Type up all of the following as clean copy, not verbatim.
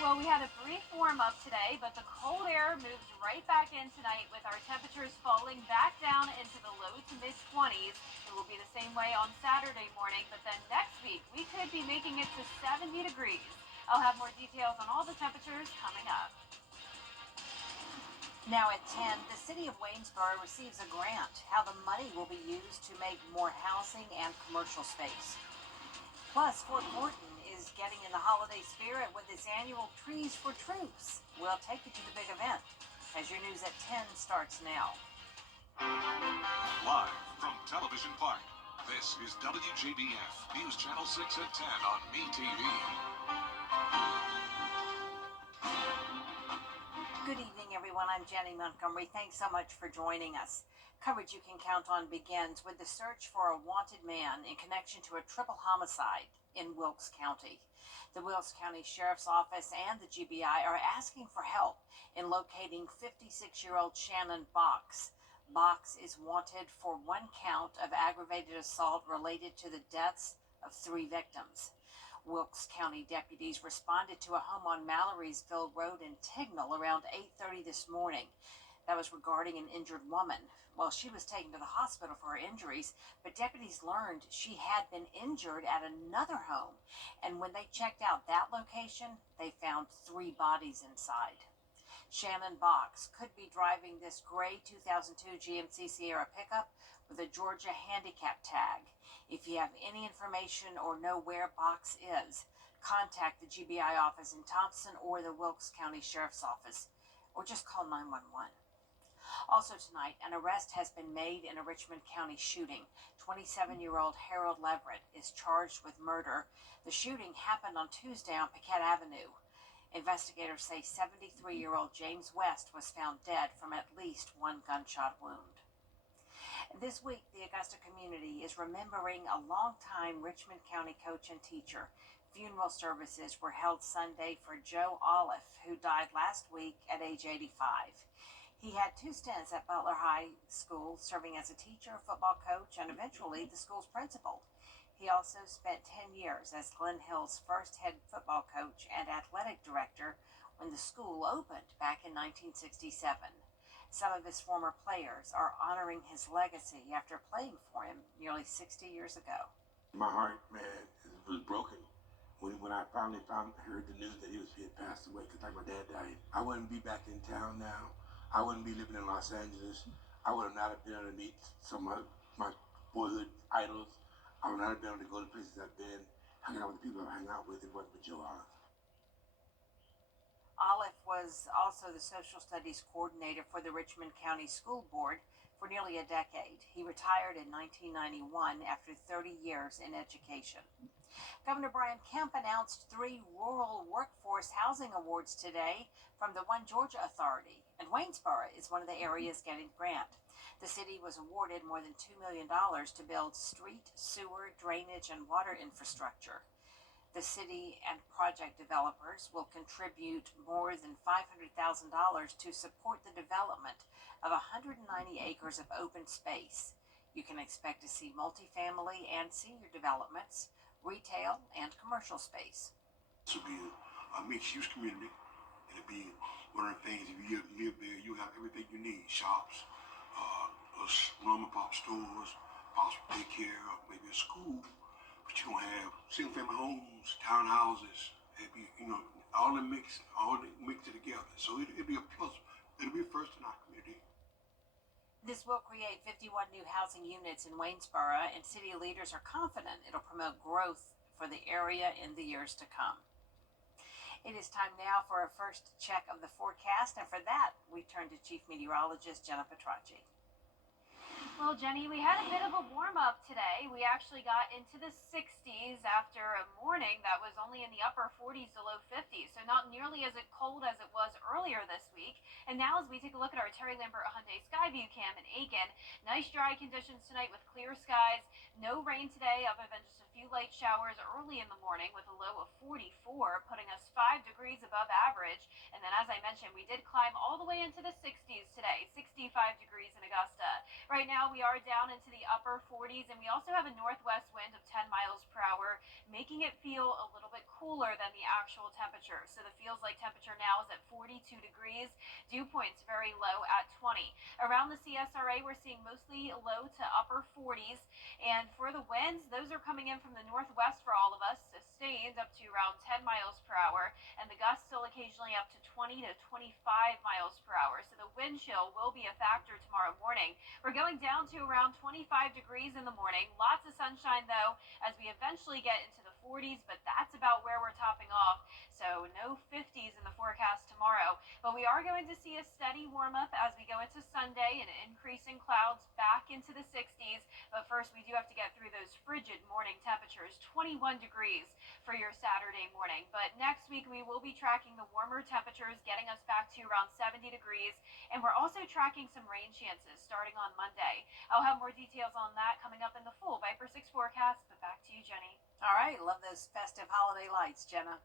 Well, we had a brief warm up today, but the cold air moved right back in tonight with our temperatures falling back down into the low to mid 20s. It will be the same way on Saturday morning, but then next week we could be making it to 70 degrees. I'll have more details on all the temperatures coming up. Now at 10, the city of Waynesboro receives a grant. How the money will be used to make more housing and commercial space. Plus, Fort Morton is getting in the holiday spirit with its annual Trees for Troops. We'll take you to the big event as your news at 10 starts now. Live from Television Park, this is WJBF News Channel 6 at 10 on MeTV. Good evening, everyone. I'm Jenny Montgomery. Thanks so much for joining us. Coverage you can count on begins with the search for a wanted man in connection to a triple homicide in Wilkes County. The Wilkes County Sheriff's Office and the GBI are asking for help in locating 56-year-old Shannon Box. Box is wanted for one count of aggravated assault related to the deaths of 3 victims. Wilkes County deputies responded to a home on Mallory'sville Road in Tignall around 8:30 this morning. That was regarding an injured woman. Well, she was taken to the hospital for her injuries, but deputies learned she had been injured at another home. And when they checked out that location, they found 3 bodies inside. Shannon Box could be driving this gray 2002 GMC Sierra pickup with a Georgia handicap tag. If you have any information or know where Box is, contact the GBI office in Thompson or the Wilkes County Sheriff's Office, or just call 911. Also tonight, an arrest has been made in a Richmond County shooting. 27-year-old Harold Leverett is charged with murder. The shooting happened on Tuesday on Paquette Avenue. Investigators say 73-year-old James West was found dead from at least 1 gunshot wound. This week, the Augusta community is remembering a longtime Richmond County coach and teacher. Funeral services were held Sunday for Joe Olive, who died last week at age 85. He had 2 stints at Butler High School, serving as a teacher, football coach, and eventually the school's principal. He also spent 10 years as Glen Hill's first head football coach and athletic director when the school opened back in 1967. Some of his former players are honoring his legacy after playing for him nearly 60 years ago. My heart, man, was broken when I finally heard the news that he had passed away, because like my dad died. I wouldn't be back in town now. I wouldn't be living in Los Angeles. I would not have been able to meet some of my boyhood idols. I would not have been able to go to places I've been, hanging out with the people I hang out with. It wasn't with Joe Olive. Olive was also the social studies coordinator for the Richmond County School Board for nearly a decade. He retired in 1991 after 30 years in education. Governor Brian Kemp announced 3 rural workforce housing awards today from the One Georgia Authority, and Waynesboro is one of the areas getting the grant. The city was awarded more than $2 million to build street, sewer, drainage, and water infrastructure. The city and project developers will contribute more than $500,000 to support the development of 190 acres of open space. You can expect to see multifamily and senior developments, retail, and commercial space. This will be a mixed-use community. It'll be one of the things, if you live there, you have everything you need. Shops, mom-and-pop stores, possible daycare, or maybe a school. But you're going to have single-family homes, townhouses. It'll be, all mixed together. So it'll be a plus. It'll be a first in our community. This will create 51 new housing units in Waynesboro, and city leaders are confident it'll promote growth for the area in the years to come. It is time now for a first check of the forecast, and for that, we turn to Chief Meteorologist Jenna Petracci. Well, Jenny, we had a bit of a warm-up today. We actually got into the 60s after a morning that was only in the upper 40s to low 50s, so not nearly as cold as it was earlier this week. And now as we take a look at our Terry Lambert Hyundai Skyview cam in Aiken, nice dry conditions tonight with clear skies. No rain today other than just a few light showers early in the morning with a low of 44, putting us 5 degrees above average. And then as I mentioned, we did climb all the way into the 60s today, 65 degrees in Augusta. Right now, now we are down into the upper 40s, and we also have a northwest wind of 10 miles per hour, making it feel a little bit cooler than the actual temperature. So the feels like temperature now is at 42 degrees. Dew point's very low at 20. Around the CSRA, we're seeing mostly low to upper 40s. And for the winds, those are coming in from the northwest for all of us, sustained up to around 10 miles per hour, and the gusts still occasionally up to 20 to 25 miles per hour. So the wind chill will be a factor tomorrow morning. We're going down to around 25 degrees in the morning. Lots of sunshine, though, as we eventually get into the 40s, but that's about where we're topping off. So no 50s in the forecast tomorrow. But we are going to see a steady warm up as we go into Sunday and increasing clouds back into the 60s. But first, we do have to get through those frigid morning temperatures, 21 degrees for your Saturday morning. But next week, we will be tracking the warmer temperatures, getting us back to around 70 degrees. And we're also tracking some rain chances starting on Monday. I'll have more details on that coming up in the full Viper 6 forecast. But back to you, Jenny. All right, love those festive holiday lights, Jenna.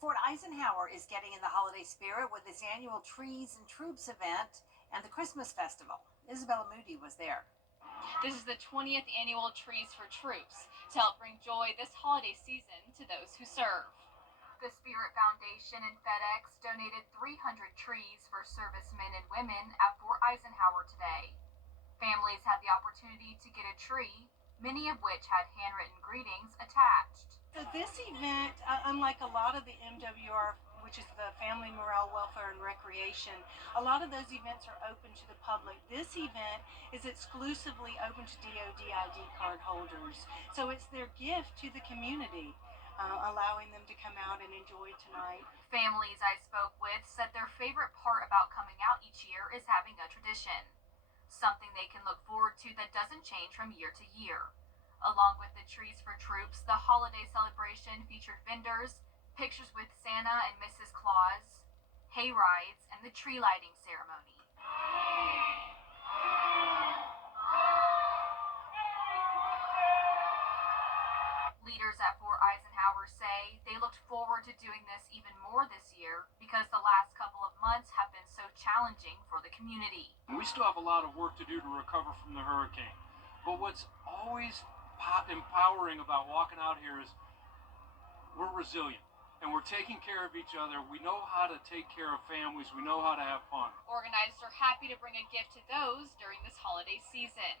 Fort Eisenhower is getting in the holiday spirit with its annual Trees and Troops event and the Christmas festival. Isabella Moody was there. This is the 20th annual Trees for Troops to help bring joy this holiday season to those who serve. The Spirit Foundation and FedEx donated 300 trees for servicemen and women at Fort Eisenhower today. Families had the opportunity to get a tree, many of which had handwritten greetings attached. So this event, unlike a lot of the MWR, which is the Family Morale, Welfare, and Recreation, a lot of those events are open to the public. This event is exclusively open to DoD ID card holders. So it's their gift to the community, allowing them to come out and enjoy tonight. Families I spoke with said their favorite part about coming out each year is having a tradition, something they can look forward to that doesn't change from year to year. Along with the Trees for Troops, the holiday celebration featured vendors, pictures with Santa and Mrs. Claus, hay rides, and the tree lighting ceremony. Leaders at Fort Eisenhower say they looked forward to doing this even more this year because the last couple of months have been so challenging for the community. We still have a lot of work to do to recover from the hurricane. But what's always empowering about walking out here is we're resilient and we're taking care of each other. We know how to take care of families. We know how to have fun. Organizers are happy to bring a gift to those during this holiday season.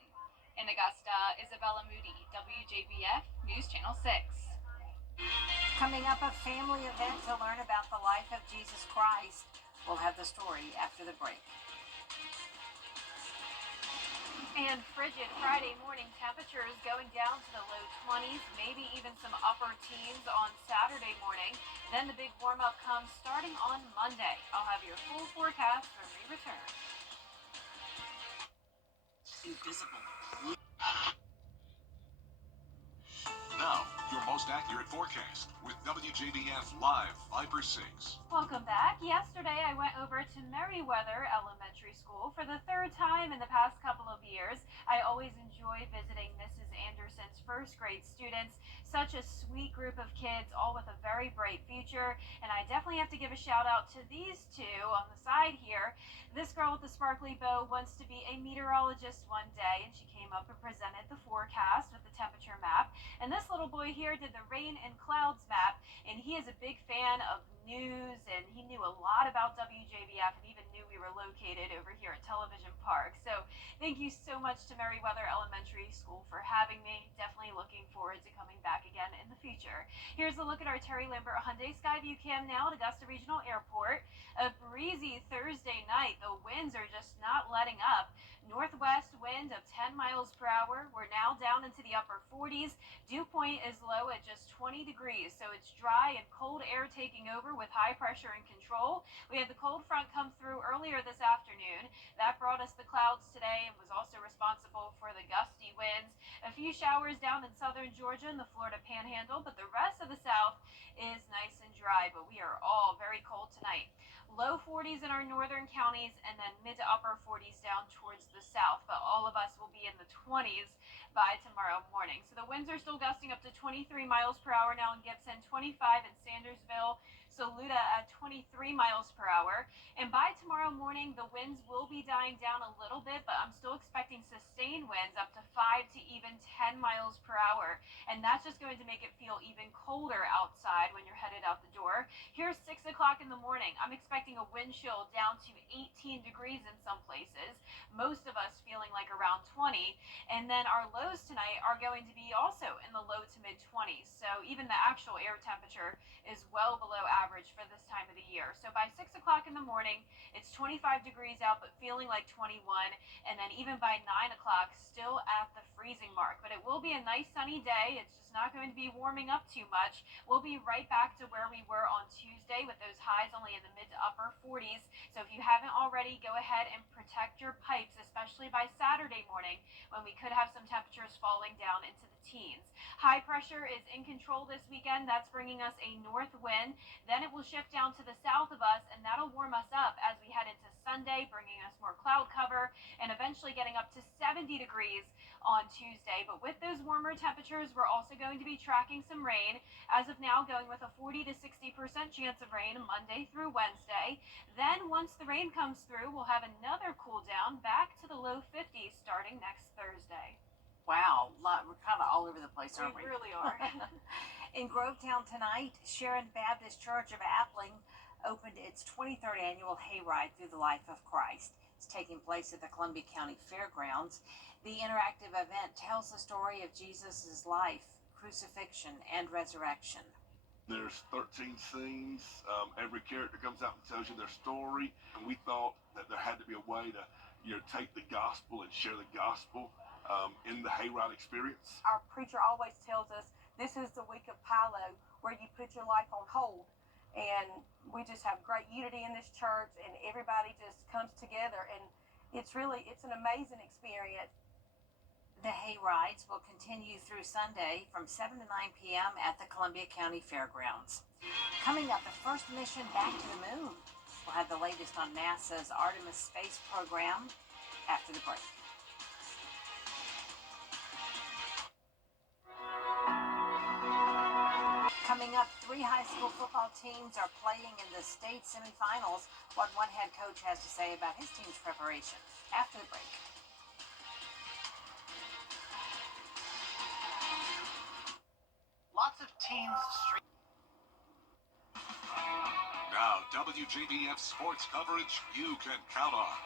In Augusta, Isabella Moody, WJBF News Channel 6. Coming up, a family event to learn about the life of Jesus Christ. We'll have the story after the break. And frigid Friday morning temperatures going down to the low 20s, maybe even some upper teens on Saturday morning. Then the big warm up comes starting on Monday. I'll have your full forecast when we return. Invisible. Now, your most accurate forecast with WJBF Live Viper 6. Welcome back. Yesterday I went over to Meriwether Elementary School for the third time in the past couple of years. I always enjoy visiting Mrs. Anderson's first grade students. Such a sweet group of kids, all with a very bright future. And I definitely have to give a shout out to these two on the side here. This girl with the sparkly bow wants to be a meteorologist one day, and she came up and presented the forecast with the temperature map. And this little boy here did the rain and clouds map, and he is a big fan of news, and he knew a lot about WJBF and even knew we were located over here at Television Park. So thank you so much to Meriwether Elementary School for having me. Definitely looking forward to coming back again in the future. Here's a look at our Terry Lambert Hyundai Skyview Cam now at Augusta Regional Airport. A breezy Thursday night. The winds are just not letting up. Northwest wind of 10 miles per hour. We're now down into the upper 40s. Dew point is low at just 20 degrees, so it's dry and cold air taking over with high pressure and control. We had the cold front come through earlier this afternoon. That brought us the clouds today and was also responsible for the gusty winds. A few showers down in southern Georgia and the Florida Panhandle, but the rest of the South is nice and dry, but we are all very cold tonight. Low 40s in our northern counties and then mid to upper 40s down towards the south, but all of us will be in the 20s by tomorrow morning. So the winds are still gusting up to 23 miles per hour now in Gibson, 25 in Sandersville. Saluda at 23 miles per hour. And by tomorrow morning, the winds will be dying down a little bit, but I'm still expecting sustained winds up to 5 to even 10 miles per hour. And that's just going to make it feel even colder outside when you're headed out the door. Here's 6 o'clock in the morning. I'm expecting a wind chill down to 18 degrees in some places, most of us feeling like around 20. And then our lows tonight are going to be also in the low to mid 20s. So even the actual air temperature is well below average for this time of the year. So by 6 o'clock in the morning, it's 25 degrees out, but feeling like 21. And then even by 9 o'clock, still at the freezing mark. But it will be a nice sunny day. It's just not going to be warming up too much. We'll be right back to where we were on Tuesday with those highs only in the mid to upper 40s. So if you haven't already, go ahead and protect your pipes, especially by Saturday morning when we could have some temperatures falling down into the teens. High pressure is in control this weekend. That's bringing us a north wind. Then it will shift down to the south of us, and that'll warm us up as we head into Sunday, bringing us more cloud cover and eventually getting up to 70 degrees on Tuesday. But with those warmer temperatures, we're also going to be tracking some rain. As of now, going with a 40 to 60% chance of rain Monday through Wednesday. Then once the rain comes through, we'll have another cool down back to the low 50s starting next Thursday. Wow, we're kind of all over the place, aren't we? We really are. In Grovetown tonight, Sharon Baptist Church of Appling opened its 23rd annual hayride through the life of Christ. It's taking place at the Columbia County Fairgrounds. The interactive event tells the story of Jesus' life, crucifixion, and resurrection. There's 13 scenes. Every character comes out and tells you their story. And we thought that there had to be a way to, take the gospel and share the gospel in the hayride experience. Our preacher always tells us this is the week of Pilo, where you put your life on hold. And we just have great unity in this church, and everybody just comes together. And it's an amazing experience. The hayrides will continue through Sunday from 7 to 9 p.m. at the Columbia County Fairgrounds. Coming up, the first mission back to the moon. We'll have the latest on NASA's Artemis space program after the break. Coming up, 3 high school football teams are playing in the state semifinals. What one head coach has to say about his team's preparation after the break. Lots of teams. Now, WJBF sports coverage you can count on.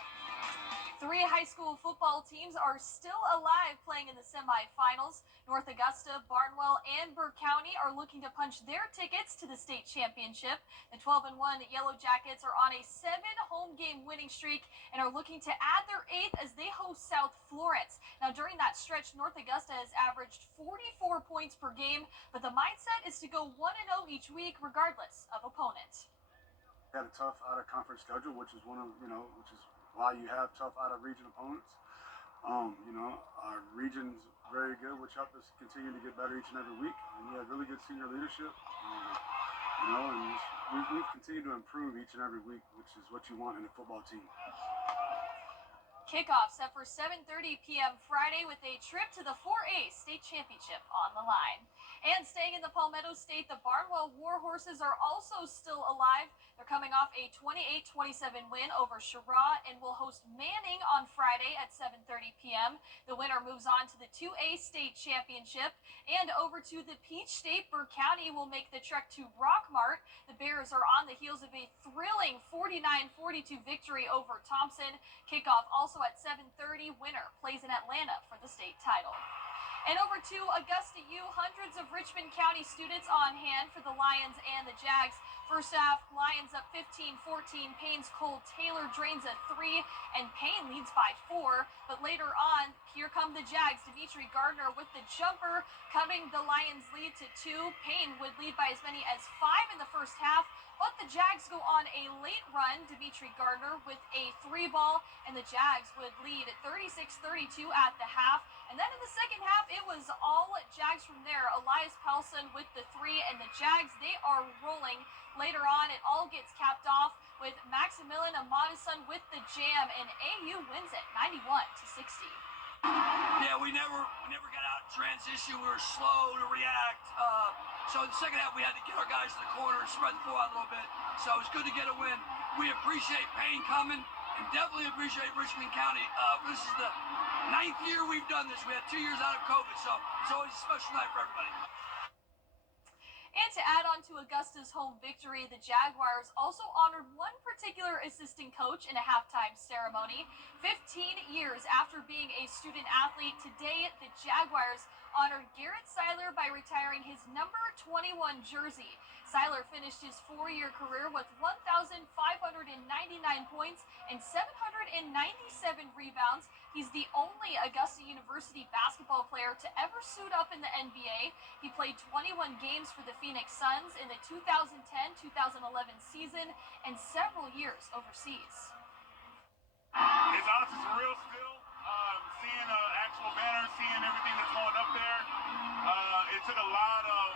3 high school football teams are still alive playing in the semifinals. North Augusta, Barnwell, and Burke County are looking to punch their tickets to the state championship. The 12-1 Yellow Jackets are on a 7-home game winning streak and are looking to add their 8th as they host South Florence. Now, during that stretch, North Augusta has averaged 44 points per game, but the mindset is to go 1-0 each week regardless of opponent. We had a tough out-of-conference schedule, which is which is why you have tough out-of-region opponents. Our region's very good, which helped us continue to get better each and every week. And we have really good senior leadership. And we've continued to improve each and every week, which is what you want in a football team. Kickoff set for 7:30 p.m. Friday with a trip to the 4A state championship on the line. And staying in the Palmetto State, the Barnwell Warhorses are also still alive. They're coming off a 28-27 win over Sherrod and will host Manning on Friday at 7:30 p.m. The winner moves on to the 2A state championship. And over to the Peach State, Burke County will make the trek to Rockmart. The Bears are on the heels of a thrilling 49-42 victory over Thompson. Kickoff also at 7:30. Winner plays in Atlanta for the state title. And over to Augusta U, hundreds of Richmond County students on hand for the Lions and the Jags. First half, Lions up 15-14. Payne's Cole Taylor drains a 3, and Payne leads by 4. But later on, here come the Jags. Dimitri Gardner with the jumper, cutting the Lions' lead to 2. Payne would lead by as many as 5 in the first half. But the Jags go on a late run. Dimitri Gardner with a 3 ball, and the Jags would lead 36-32 at the half. And then in the second half, it was all Jags from there. Elias Pelson with the 3, and the Jags, they are rolling. Later on, it all gets capped off with Maximilian Amadison with the jam, and AU wins it 91-60. Yeah, we never got out in transition. We were slow to react. So in the second half, we had to get our guys to the corner and spread the floor out a little bit. So it was good to get a win. We appreciate Payne coming and definitely appreciate Richmond County. This is the 9th year we've done this. We had 2 years out of COVID, so it's always a special night for everybody. And to add on to Augusta's home victory, the Jaguars also honored one particular assistant coach in a halftime ceremony. 15 years after being a student athlete, today the Jaguars honored Garrett Seiler by retiring his number 21 jersey. Seiler finished his 4-year career with 1,599 points and 797 rebounds. He's the only Augusta University basketball player to ever suit up in the NBA. He played 21 games for the Phoenix Suns in the 2010-2011 season and several years overseas. It's honestly surreal still. Seeing an actual banner, seeing everything that's going up there. It took a lot of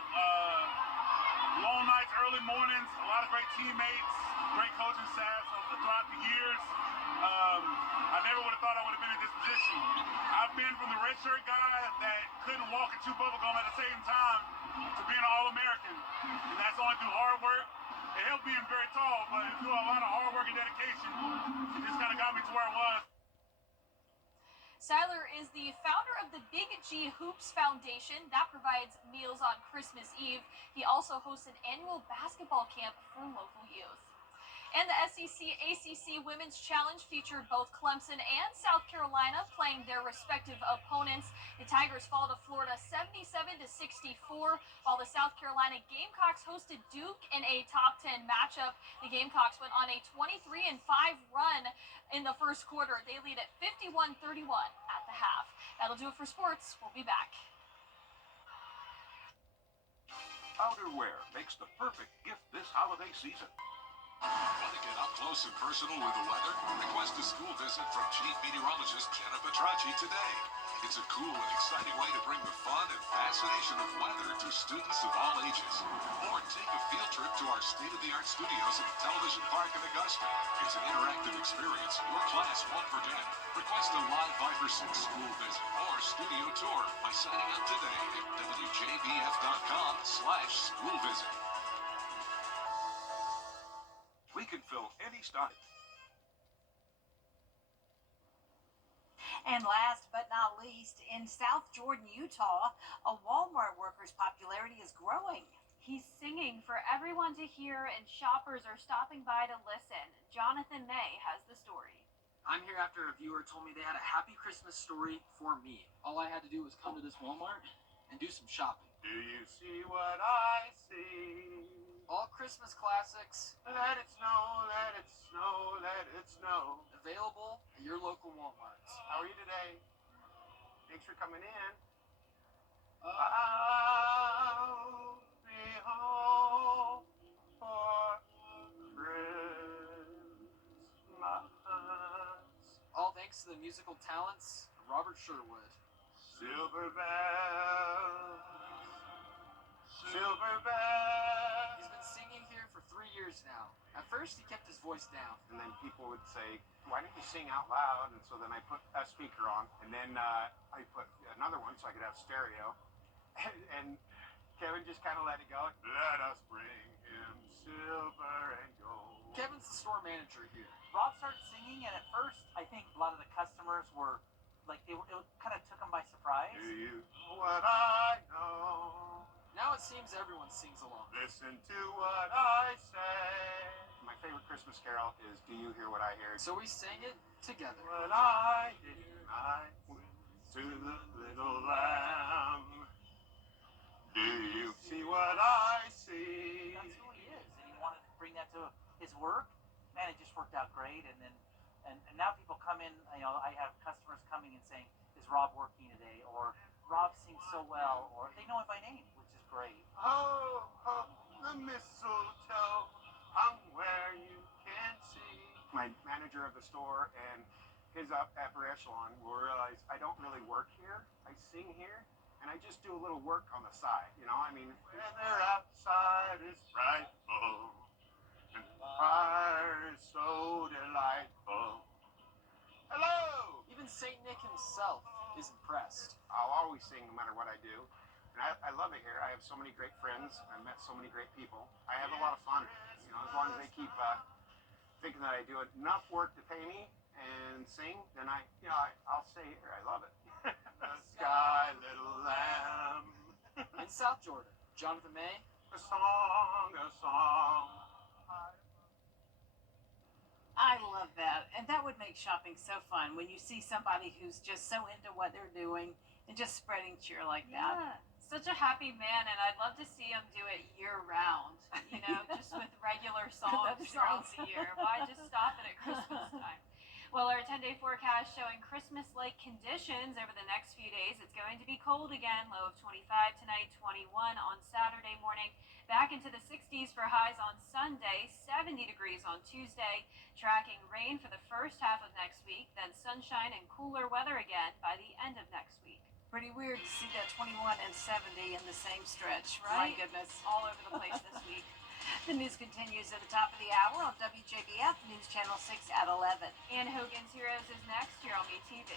long nights, early mornings, a lot of great teammates, great coaching staff throughout the years. I never would have thought I would have been in this position. I've been from the redshirt guy that couldn't walk and chew bubblegum at the same time to being an All-American. And that's only through hard work. It helped being very tall, but through a lot of hard work and dedication, it just kind of got me to where I was. Seiler is the founder of the Big G Hoops Foundation that provides meals on Christmas Eve. He also hosts an annual basketball camp for local youth. And the SEC-ACC Women's Challenge featured both Clemson and South Carolina playing their respective opponents. The Tigers fall to Florida 77-64, while the South Carolina Gamecocks hosted Duke in a top 10 matchup. The Gamecocks went on a 23-5 run in the first quarter. They lead at 51-31 at the half. That'll do it for sports. We'll be back. Outerwear makes the perfect gift this holiday season. Want to get up close and personal with the weather? Request a school visit from Chief Meteorologist Jenna Petracci today. It's a cool and exciting way to bring the fun and fascination of weather to students of all ages. Or take a field trip to our state-of-the-art studios at the Television Park in Augusta. It's an interactive experience your class won't forget. Request a live 5 for 6 school visit or studio tour by signing up today at WJBF.com/school visit. We can fill any stop. And last but not least, in South Jordan, Utah, a Walmart worker's popularity is growing. He's singing for everyone to hear, and shoppers are stopping by to listen. Jonathan May has the story. I'm here after a viewer told me they had a happy Christmas story for me. All I had to do was come to this Walmart and do some shopping. Do you see what I see? All Christmas classics. Let it snow, let it snow, let it snow. Available at your local Walmarts. How are you today? Thanks for coming in. I'll be home for Christmas. All thanks to the musical talents of Robert Sherwood. Silver bells, silver bells. He's been singing here for 3 years now. At first, he kept his voice down. And then people would say, why don't you sing out loud? And so then I put a speaker on. And then I put another one so I could have stereo. And Kevin just kind of let it go. Let us bring him silver and gold. Kevin's the store manager here. Rob started singing, and at first, I think a lot of the customers were like, it kind of took them by surprise. Do you know what I know? Now it seems everyone sings along. Listen to what I say. My favorite Christmas carol is Do You Hear What I Hear? So we sang it together. What I hear, I went to the little lamb. Do you see what I see? That's who he is, and he wanted to bring that to his work. Man, it just worked out great. And then, and now people come in. You know, I have customers coming and saying, "Is Rob working today?" Or "Rob sings so well," or they know him by name, which is great. Oh, oh, the mistletoe hung where you can't see. My manager of the store and his upper echelon will realize I don't really work here. I sing here, and I just do a little work on the side. You know, I mean, weather outside is frightful, and the fire is so delightful. Hello! Even Saint Nick himself is impressed. I'll always sing no matter what I do. And I love it here. I have so many great friends. I've met so many great people. I have a lot of fun. You know, as long as they keep thinking that I do enough work to pay me and sing, then I'll stay here. I love it. The sky, little lamb. In South Jordan, Jonathan May. A song, a song. I love that. And that would make shopping so fun when you see somebody who's just so into what they're doing and just spreading cheer like that. Yeah, such a happy man, and I'd love to see him do it year round. You know, just with regular songs That's throughout right. the year. Why just stop it at Christmas time? Well, our 10-day forecast showing Christmas-like conditions over the next few days. It's going to be cold again, low of 25 tonight, 21 on Saturday morning. Back into the 60s for highs on Sunday, 70 degrees on Tuesday. Tracking rain for the first half of next week, then sunshine and cooler weather again by the end of next week. Pretty weird to see that 21 and 70 in the same stretch. Right? My goodness. All over the place this week. The news continues at the top of the hour on WJBF News Channel 6 at 11. Ann Hogan's Heroes is next here on MeTV.